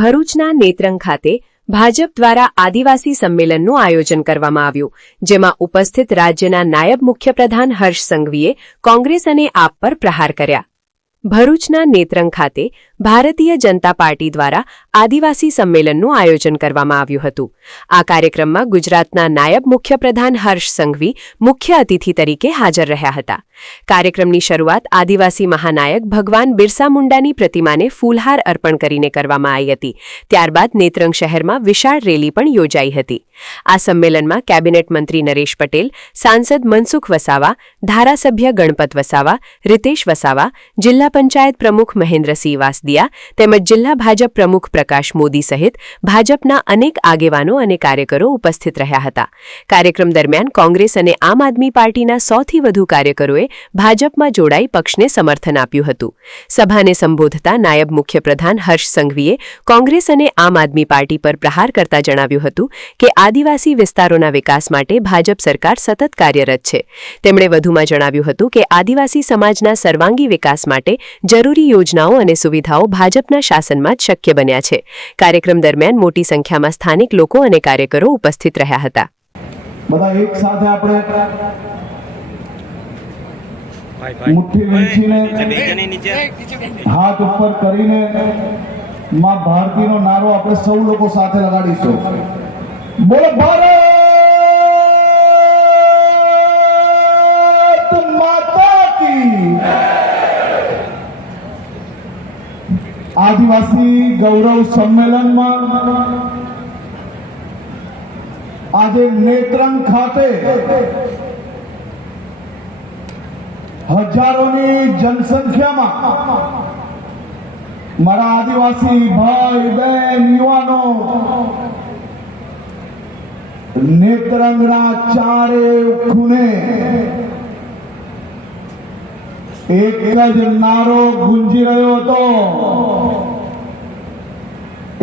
ભરૂચના નેત્રંગ ખાતે ભાજપ દ્વારા આદિવાસી સંમેલનનું આયોજન કરવામાં આવ્યું, જેમાં ઉપસ્થિત રાજ્યના નાયબ મુખ્યપ્રધાન હર્ષ સંઘવીએ કોંગ્રેસ અને આપ પર પ્રહાર કર્યા. ભરૂચના નેત્રંગ ખાતે ભારતીય જનતા પાર્ટી દ્વારા આદિવાસી સંમેલનનું આયોજન કરવામાં આવ્યું હતું. આ કાર્યક્રમમાં ગુજરાતના નાયબ મુખ્યપ્રધાન હર્ષ સંઘવી મુખ્ય અતિથિ તરીકે હાજર રહ્યા હતા. કાર્યક્રમની શરૂઆત આદિવાસી મહાનાયક ભગવાન બિરસા મુંડાની પ્રતિમાને ફૂલહાર અર્પણ કરીને કરવામાં આવી હતી. ત્યારબાદ નેત્રંગ શહેરમાં વિશાળ રેલી પણ યોજાઈ હતી. આ સંમેલનમાં કેબિનેટ મંત્રી નરેશ પટેલ, સાંસદ મનસુખ વસાવા, ધારાસભ્ય ગણપત વસાવા, રિતેશ વસાવા, જિલ્લા પંચાયત પ્રમુખ મહેન્દ્રસિંહ વાસદિયા તેમજ જિલ્લા ભાજપ પ્રમુખ પ્રકાશ મોદી સહિત ભાજપના અનેક આગેવાનો અને કાર્યકરો ઉપસ્થિત રહ્યા હતા. કાર્યક્રમ દરમિયાન કોંગ્રેસ અને આમ આદમી પાર્ટીના 100થી વધુ કાર્યકરોએ ભાજપમાં જોડાઈ પક્ષને સમર્થન આપ્યું હતું. સભાને સંબોધતા નાયબ મુખ્યપ્રધાન હર્ષ સંઘવીએ કોંગ્રેસ અને આમ આદમી પાર્ટી પર પ્રહાર કરતા જણાવ્યું હતું કે આદિવાસી વિસ્તારોના વિકાસ માટે ભાજપ સરકાર સતત કાર્યરત છે. તેમણે વધુમાં જણાવ્યું હતું કે આદિવાસી સમાજના સર્વાંગી વિકાસ માટે જરૂરી યોજનાઓ અને સુવિધાઓ ભાજપના શાસનમાં જ શક્ય બન્યા છે. કાર્યક્રમ દરમિયાન મોટી સંખ્યામાં સ્થાનિક લોકો અને કાર્યકરો ઉપસ્થિત રહ્યા હતા. બધા એક સાથે આપણે મુઠ્ઠી વીંચીને હાથ ઉપર કરીને માં ભારતીનો નારો આપણે સૌ લોકો સાથે લગાડીશું. બોલો ભારત માતા કી. આદિવાસી ગૌરવ સંમેલનમાં આજે નેત્રંગ ખાતે હજારોની જનસંખ્યામાં મારા આદિવાસી ભાઈ બહેન યુવાનો નેત્રંગના ચારે ખૂણે એક જ નારો ગુંજી રહ્યો હતો,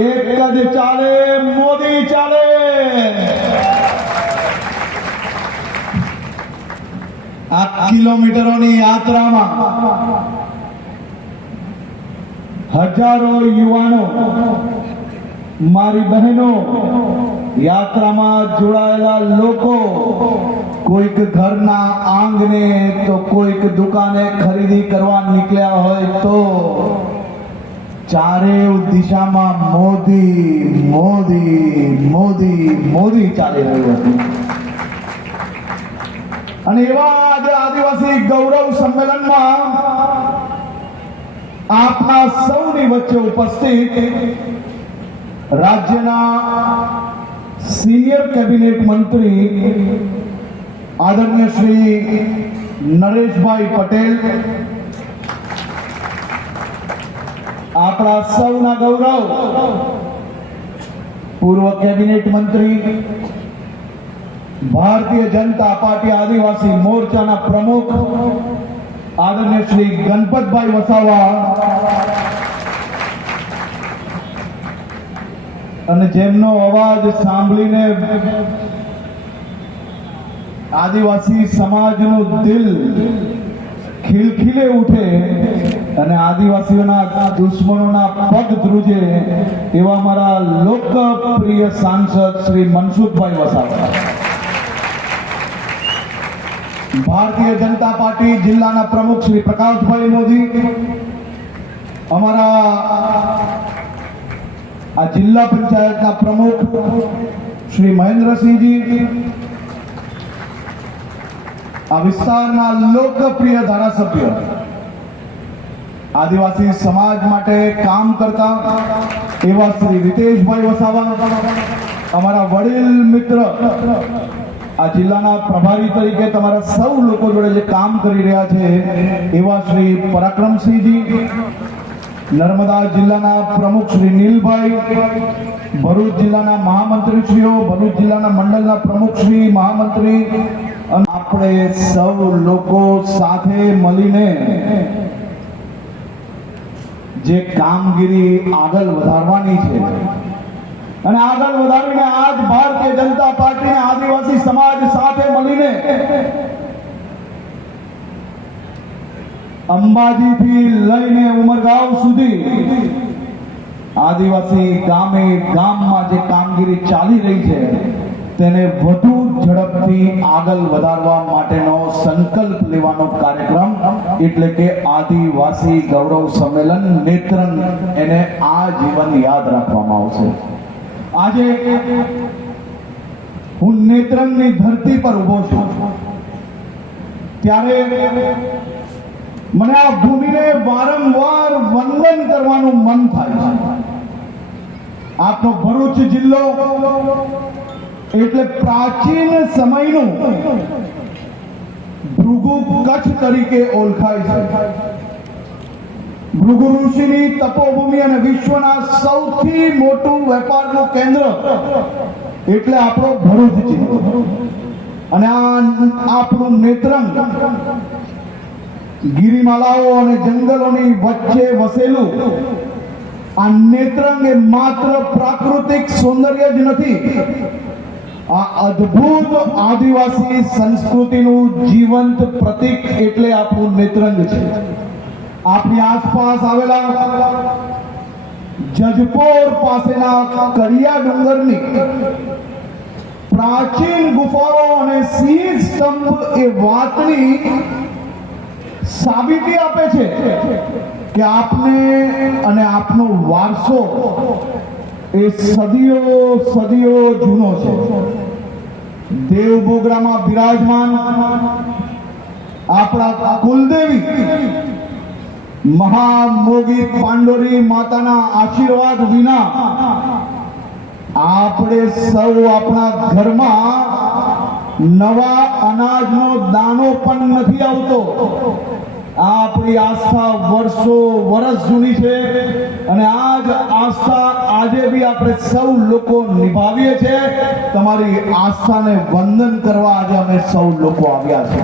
એક જ ચાલે મોદી ચાલે. આ કિલોમીટરોની યાત્રામાં હજારો યુવાનો, મારી બહેનો, યાત્રામાં જોડાયેલા લોકો, કોઈક ઘરના આંગણે તો કોઈક દુકાને ખરીદી કરવા નીકળ્યા હોય તો ચારે દિશામાં મોદી મોદી મોદી મોદી ચાલી રહ્યું હતું. અને એવા આજે આદિવાસી ગૌરવ સંમેલનમાં આપના સૌની વચ્ચે ઉપસ્થિત રાજ્યના સિનિયર કેબિનેટ મંત્રી આદરણીય શ્રી નરેશભાઈ પટેલ, આપણા સૌના ગૌરવ પૂર્વ કેબિનેટ મંત્રી, ભારતીય જનતા પાર્ટી આદિવાસી મોરચાના પ્રમુખ આદરણીય શ્રી ગણપતભાઈ વસાવા અને જેમનો અવાજ સાંભળીને આદિવાસી સમાજનું દિલ ખિલખિલે ઉઠે અને આદિવાસીઓના દુશ્મનોના પગ ધ્રુજે એવા મારા લોકપ્રિય સાંસદ શ્રી મનસુખભાઈ વસાવા, ભારતીય જનતા પાર્ટી જિલ્લાના પ્રમુખ શ્રી પ્રકાશભાઈ મોદી, અમારા આ જિલ્લા પંચાયતના પ્રમુખ શ્રી મહેન્દ્રસિંહજી, આ વિસ્તારના લોકપ્રિય ધારાસભ્ય, આદિવાસી સમાજ માટે કામ કરતા એવા શ્રી રિતેશભાઈ વસાવા, અમારા વડીલ મિત્ર, આ જિલ્લાના પ્રભારી તરીકે તમારા સૌ લોકો જોડે જે કામ કરી રહ્યા છે એવા શ્રી પરાક્રમસિંહજી, નર્મદા જિલ્લાના પ્રમુખ શ્રી નીલભાઈ, ભરૂચ જિલ્લાના મહામંત્રીશ્રીઓ, ભરૂચ જિલ્લાના મંડળના પ્રમુખ શ્રી મહામંત્રી, આપણે સૌ લોકો સાથે મળીને જે કામગીરી આગળ વધારવાની છે અને આગળ વધારીને આજ ભારતીય જનતા પાર્ટી આદિવાસી સમાજ સાથે મળીને અંબાજીથી લઈને ઉમરગાંવ સુધી આદિવાસી ગામે ગામમાં જે કામગીરી ચાલી રહી છે તેને વધુ ઝડપથી આગળ વધારવા માટેનો સંકલ્પ લેવાનો કાર્યક્રમ એટલે કે આદિવાસી ગૌરવ સંમેલન નેત્રંગ, એને આજીવન યાદ રાખવામાં આવશે. આજે હું નેત્રંગની ધરતી પર ઊભો છું ત્યારે મને આ ભૂમિને વારંવાર વંદન કરવાનું મન થાય છે. આપનો ભરૂચ જિલ્લો એટલે પ્રાચીન સમયનું ભૃગુ કચ્છ તરીકે ઓળખાય છે. ભૃગુ ઋષિની તપોભૂમિ અને વિશ્વના સૌથી મોટું વેપારનું કેન્દ્ર એટલે આપણો ભરૂચ જિલ્લો. અને આ આપણું નેત્રંગ ગિરિમાલાઓ અને જંગલોની વચ્ચે વસેલું આ નેત્રંગ એ માત્ર પ્રાકૃતિક સૌંદર્ય જ નથી, આ અદ્ભુત આદિવાસી સંસ્કૃતિનું જીવંત પ્રતીક એટલે આપણું નેત્રંગ છે. આપણી આસપાસ આવેલા જજપોર પાસેના કરિયા ડુંગરની પ્રાચીન ગુફાઓ અને સિંહ સ્તંભ એ વાતની સાબિતી આપે છે કે આપને અને આપનો વારસો એ સદીઓ જૂનો છે. દેવબોગરામાં બિરાજમાન આપણા કુલદેવી મહામોગી પાંડોરી માતાના આશીર્વાદ વિના આપણે સૌ આપણા ઘરમાં નવા અનાજનો દાણો પણ નથી આવતો. આપણી આસ્થા વર્ષ જૂની છે અને આ જ આસ્થા આજે બી આપણે સૌ લોકો નિભાવીએ છીએ. તમારી આસ્થાને વંદન કરવા આજે અમે સૌ લોકો આવ્યા છે.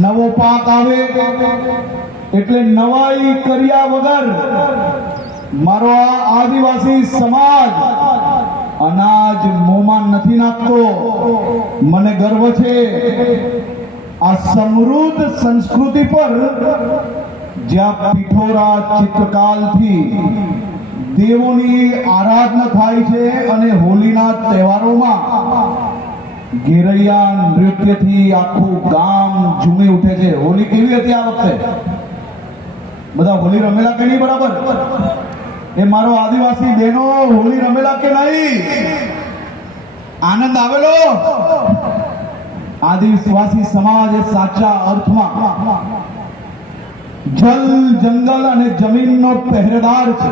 નવો પાક આવે એટલે નવાઈ કર્યા વગર મારો આ આદિવાસી સમાજ અનાજ મોંમાં નથી નાખતો. મને ગર્વ છે આ સમૃદ્ધ સંસ્કૃતિ પર જ્યાં પિઠોરા ચિત્રકાલથી દેવોની આરાધના થાય છે અને હોલીના તહેવારોમાં ઘેરૈયા નૃત્યથી આખું ગામ ઝૂમી ઉઠે છે. હોલી કેવી હતી આ વખતે? બધા હોલી રમેલા કે નહીં? બરાબર એ મારો આદિવાસી બહેનો હોલી રમેલા કે નહીં? આનંદ આવેલો? આદિવાસી સમાજ એ સાચા અર્થમાં જલ, જંગલ અને જમીનનો પહેરેદાર છે.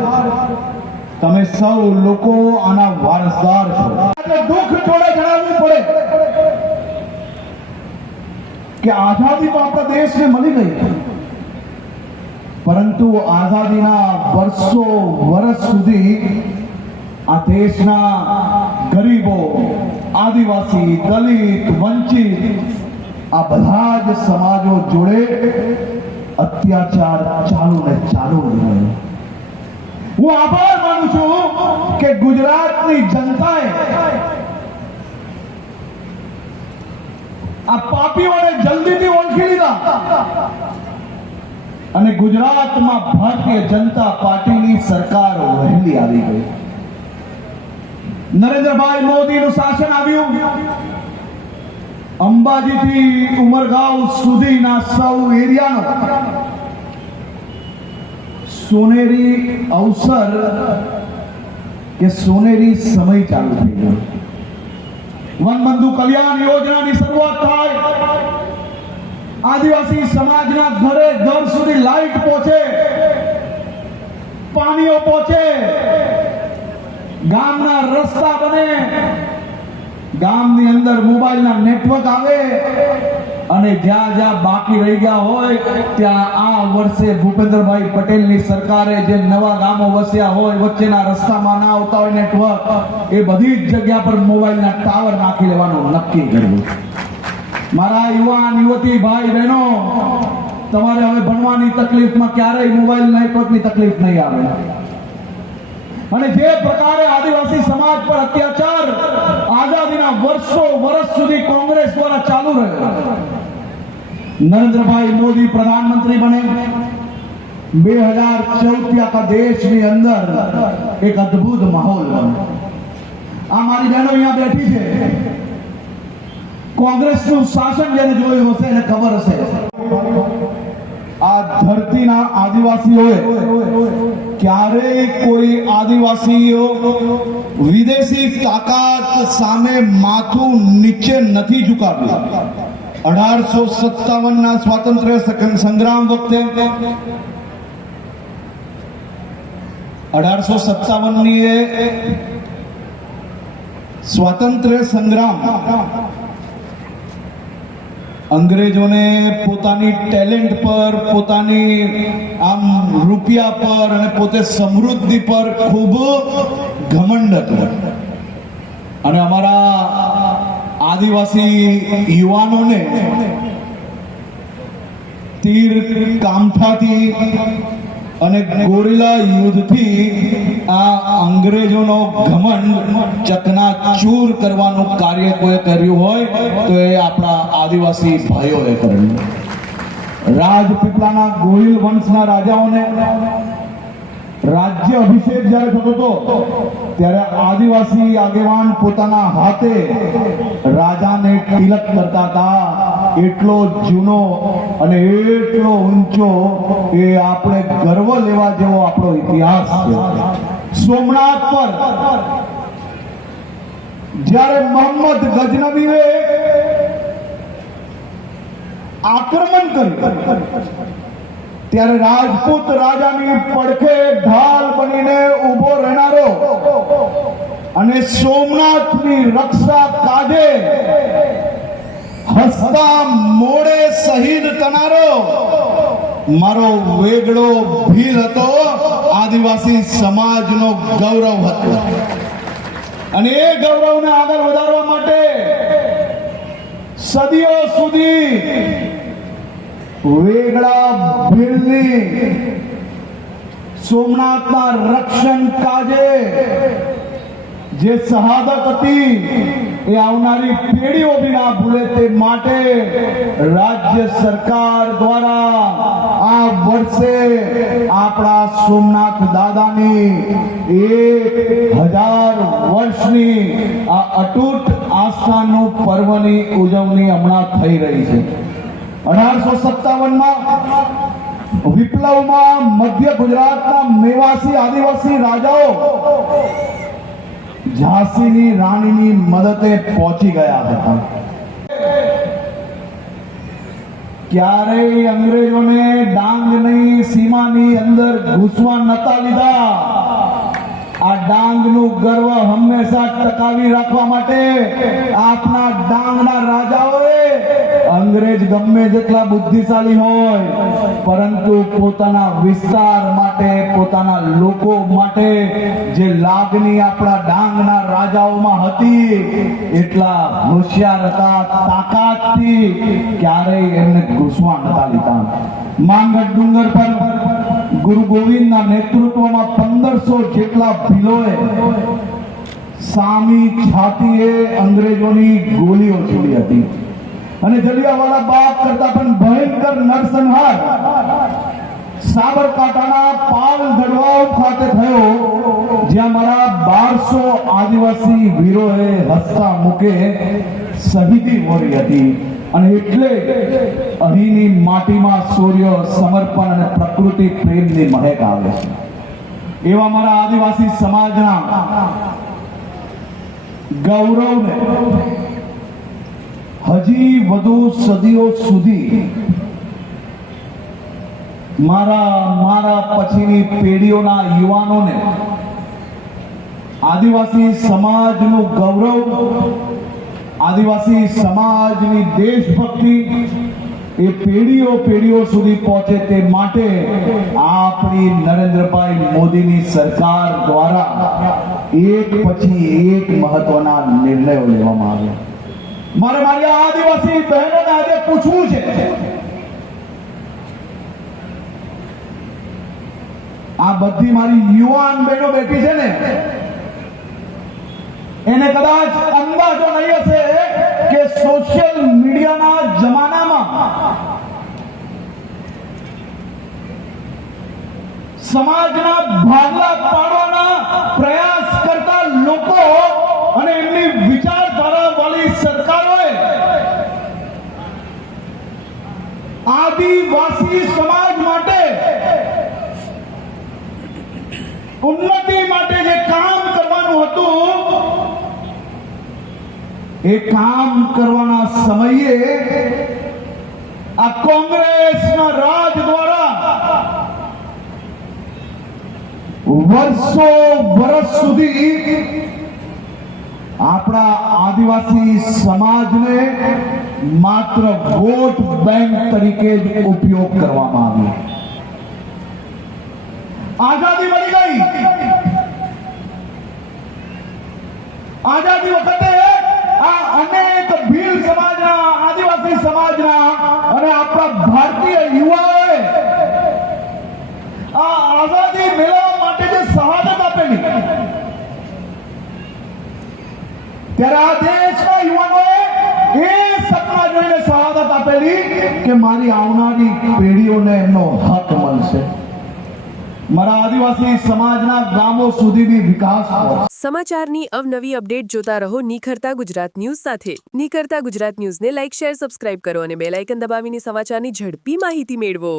તમે સૌ લોકો આના વારસદાર છો. દુઃખ જોડે જણાવવું પડે કે આઝાદી તો આપણા દેશને મળી ગઈ, પરંતુ આઝાદીના વર્ષ સુધી આ દેશના ગરીબો, આદિવાસી, દલિત, વંચિત આ બધા જ સમાજો જોડે અત્યાચાર ચાલુ રહ્યો. હું આભાર માનું છું કે ગુજરાતની જનતાએ આ પાપીઓને જલ્દીથી ઓળખી લીધા અને ગુજરાતમાં ભારતીય જનતા પાર્ટીની સરકાર વહેલી આવી ગઈ. નરેન્દ્રભાઈ મોદીનું શાસન આવ્યું. અંબાજીથી ઉમરગાંવ સુધીના સૌ એરિયાનો સોનેરી અવસર કે સોનેરી સમય ચાલુ થઈ ગયો. વનબંધુ કલ્યાણ યોજનાની શરૂઆત થાય, આદિવાસી સમાજના ઘરે ઘર સુધી લાઈટ પહોંચે, પાણીઓ પહોંચે, ગામના રસ્તા બને, ગામની અંદર મોબાઈલના નેટવર્ક આવે અને જ્યાં બાકી રહી ગયા હોય ત્યાં આ વર્ષે ભૂપેન્દ્રભાઈ પટેલની સરકારે જે નવા ગામો વસ્યા હોય, વચ્ચેના રસ્તામાં ના આવતા હોય નેટવર્ક, એ બધી જ જગ્યા પર મોબાઈલના ટાવર નાખી લેવાનું નક્કી કર્યું. મારા યુવાન યુવતી ભાઈ બહેનો, તમારે હવે ભણવાની તકલીફમાં ક્યારેય મોબાઈલ નેટવર્કની તકલીફ નહીં આવે. અને જે પ્રકારે આદિવાસી સમાજ પર અત્યાચાર આઝાદીના વર્ષ સુધી કોંગ્રેસ દ્વારા ચાલુ રહ્યો, નરેન્દ્રભાઈ મોદી પ્રધાનમંત્રી બને, 2014 આખા દેશની અંદર એક અદ્ભુત માહોલ બન્યો. આ મારી બહેનો અહીંયા બેઠી છે. કોંગ્રેસનું શાસન જેને જોયું હશે એને ખબર હશે. આ ધરતીના આદિવાસીઓએ ક્યારેય કોઈ આદિવાસીઓ વિદેશી તાકાત સામે માથું નીચે નથી ઝુકાવ્યું. 1857 ના સ્વાતંત્ર્ય સંગ્રામ વખતે 1857 ની સ્વાતંત્ર્ય સંગ્રામ અંગ્રેજોને પોતાની ટેલેન્ટ પર, પોતાની આમ રૂપિયા પર અને પોતે સમૃદ્ધિ પર ખૂબ ઘમંડ હતું. અને અમારા આદિવાસી યુવાનોને તીર કામઠાથી અને ગોરીલા યુદ્ધથી આ અંગ્રેજોનો ઘમંડ ચકનાચૂર કરવાનું કાર્ય કોઈ કર્યું હોય તો એ આપણા આદિવાસી ભાઈઓએ કર્યું. રાજપીપળાના ગોહિલ વંશના રાજાઓને રાજ્ય અભિષેક જ્યારે થતો હતો ત્યારે આદિવાસી આગેવાન પોતાના હાથે રાજાને તિલક કરતા હતા. એટલો જૂનો અને એટલો ઊંચો એ આપણે ગર્વ લેવા જેવો આપણો ઇતિહાસ છે. સોમનાથ પર જ્યારે મોહમ્મદ ગજનબીએ આક્રમણ કર્યું ત્યારે રાજપૂત રાજાની પડખે ઢાલ બનીને ઉભો રહેનારો અને સોમનાથની રક્ષા કાજે હસતા મોડે શહીદ થનારો મારો વેગળો ભીલ હતો. આદિવાસી સમાજનો ગૌરવ હતો. અને એ ગૌરવને આગળ વધારવા માટે સદીઓ સુધી વેગળા ભીલની સોમનાથના રક્ષણ કાજે જે શહાદત હતી એ આવનારી પેઢીઓ બી ના ભૂલે તે માટે રાજ્ય સરકાર દ્વારા આ વર્ષે આપણા સોમનાથ દાદાની 1000 વર્ષની આ અતૂટ આસ્થાનું પર્વની ઉજવણી હમણાં થઈ રહી છે. 1857 માં વિપ્લવમાં મધ્ય ગુજરાતના મેવાસી આદિવાસી રાજાઓ ઝાંસીની રાણીની મદદે પહોંચી ગયા હતા. ક્યારેય અંગ્રેજોને ડાંગની સીમાની અંદર ઘૂસવા નતા લીધા. આ ડાંગનું ગર્વ હંમેશા ટકાવી રાખવા માટે આપના ડાંગના રાજાઓએ અંગ્રેજ ગમે જેટલા બુદ્ધિશાળી હોય પરંતુ પોતાના વિસ્તાર માટે, પોતાના લોકો માટે જે લાગણી આપણા ડાંગના રાજાઓમાં હતી એટલા હોશિયાર હતા. તાકાતથી ક્યારેય એમને ઘૂસવા નતા લીધા. માંગડ ડુંગર પર ગુરુ ગોવિંદના નેતૃત્વમાં 1500 જેટલા ભીલોએ સામી છાતીએ અંગ્રેજોની ગોળીઓ છોડી હતી. અને જલિયાવાલા બાગ કરતા પણ ભયંકર નરસંહાર સાબરકાંઠાના પાલ ધડવાઓ ખાતે થયો, જ્યાં મારા 1200 આદિવાસી વીરોએ હસતા મુખે શહીદી વળી હતી. અને એટલે અહીંની માટીમાં સૂર્ય સમર્પણ અને પ્રકૃતિ પ્રેમની મહેક આવે છે. એવા મારા આદિવાસી સમાજના ગૌરવને હજી વધુ સદીઓ સુધી મારા પછીની પેઢીઓના યુવાનોને આદિવાસી સમાજનું ગૌરવ, આદિવાસી સમાજની દેશભક્તિ એ પેઢીઓ સુધી પહોંચે તે માટે આપણી નરેન્દ્રભાઈ મોદીની સરકાર દ્વારા એક પછી એક મહત્વના નિર્ણયો લેવામાં આવ્યા. મારે મારી આદિવાસી બહેનોને આજે પૂછવું છે, આ બધી મારી યુવાન બહેનો બેઠી છે ને, એને કદાચ અંદાજો નહીં હશે કે સોશિયલ મીડિયાના જમાનામાં સમાજના ભાગલા પાડવાના પ્રયાસ કરતા લોકો અને એમની વિચારધારા વાળી સરકારોએ આદિવાસી સમાજ માટે ઉન્નતિ માટે જે કામ કરવાનું હતું એ કામ કરવાના સમયે આ કોંગ્રેસના રાજ દ્વારા વર્ષ સુધી આપણા આદિવાસી સમાજને માત્ર વોટ બેંક તરીકે જ ઉપયોગ કરવામાં આવ્યો. આઝાદી મળી ગઈ. આઝાદી વખતે આ અનેક ભીલ સમાજના, આદિવાસી સમાજના અને આપણા ભારતીય યુવાઓએ આ આઝાદી મેળવવા માટે જે શહાદત આપેલી, ત્યારે આ દેશના યુવાનોએ એ સપના જોઈને શહાદત આપેલી કે મારી આવનારી પેઢીઓને એમનો હક મળશે, મારા આદિવાસી સમાજના ગામો સુધી બી વિકાસ થશે. સમાચારની અવનવી અપડેટ જોતા રહો નિખરતા ગુજરાત ન્યૂઝ સાથે. નિખરતા ગુજરાત ન્યૂઝને લાઇક, શેર, સબસ્ક્રાઇબ કરો અને બેલ આઇકન દબાવીને સમાચારની ઝડપી માહિતી મેળવો.